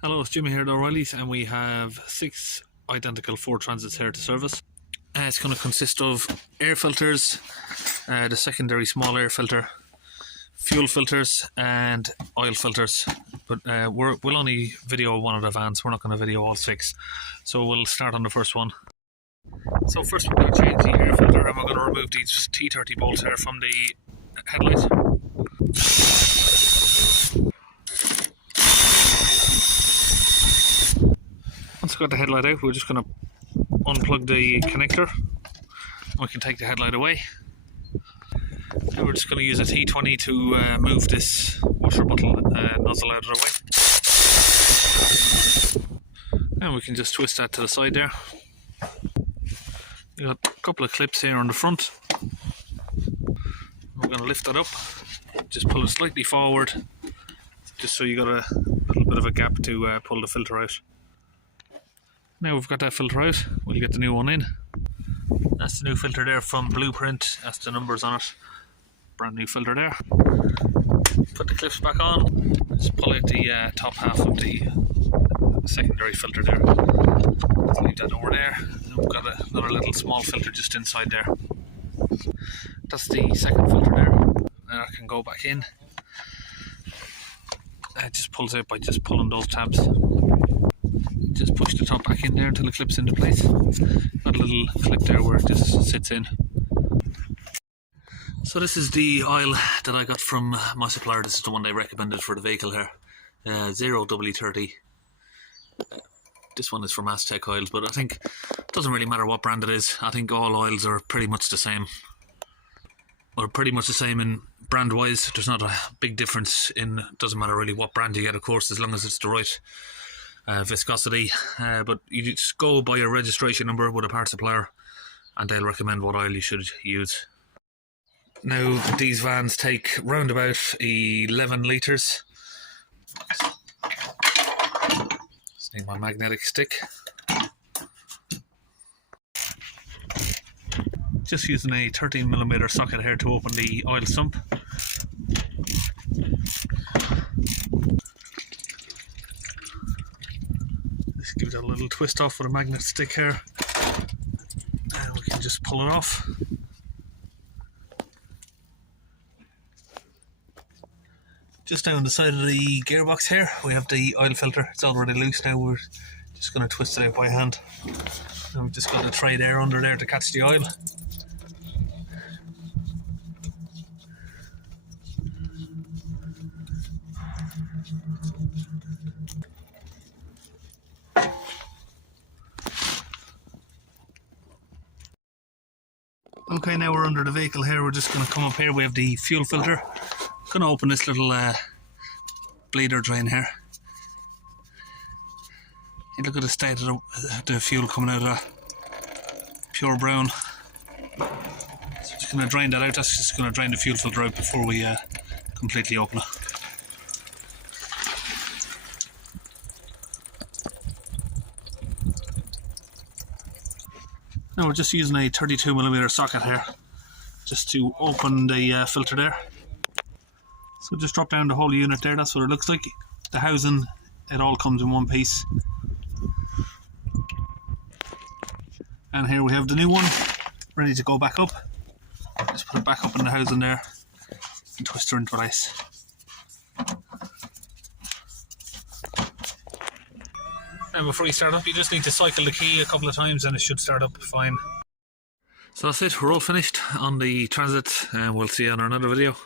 Hello, it's Jimmy here at O'Reilly's, and we have 6 identical Ford Transits here to service. It's going to consist of air filters, the secondary small air filter, fuel filters and oil filters, but we'll only video one of the vans. We're not going to video all 6, so we'll start on the first one. So first we're going to change the air filter, and we're going to remove these T30 bolts here from the headlight. Once we've got the headlight out, we're just going to unplug the connector. We can take the headlight away. Now we're just going to use a T20 to move this washer bottle nozzle out of the way. And we can just twist that to the side there. We've got a couple of clips here on the front. We're going to lift that up, just pull it slightly forward, just so you got a little bit of a gap to pull the filter out. Now we've got that filter out, we'll get the new one in. That's the new filter there from Blueprint, that's the numbers on it. Brand new filter there. Put the clips back on, just pull out the top half of the secondary filter there. Let's leave that over there. And we've got another little small filter just inside there. That's the second filter there. Now I can go back in. It just pulls out by just pulling those tabs. Just push the top back in there until it clips into place. Got a little clip there where it just sits in. So this is the oil that I got from my supplier. This is the one they recommended for the vehicle here. 0W30. This one is from Aztec Oils, but I think it doesn't really matter what brand it is. I think all oils are pretty much the same. Or pretty much the same in brand wise. There's not a big difference in, doesn't matter really what brand you get, of course, as long as it's the right viscosity, but you just go by your registration number with a part supplier and they'll recommend what oil you should use. Now these vans take round about 11 litres. Just need my magnetic stick. Just using a 13mm socket here to open the oil sump. Give it a little twist off with a magnet stick here, and we can just pull it off. Just down the side of the gearbox here we have the oil filter. It's already loose now, we're just going to twist it out by hand. And we've just got a tray there under there to catch the oil. Okay, now we're under the vehicle here. We're just going to come up here. We have the fuel filter. I'm going to open this little bleeder drain here. You look at the state of the fuel coming out of that. Pure brown. So just going to drain that out. That's just going to drain the fuel filter out before we completely open it. Now we're just using a 32mm socket here just to open the filter there. So just drop down the whole unit there, that's what it looks like. The housing, it all comes in one piece. And here we have the new one, ready to go back up. Just put it back up in the housing there and twist her into place. And before you start up, you just need to cycle the key a couple of times and it should start up fine. So that's it, we're all finished on the Transit, and we'll see you on another video.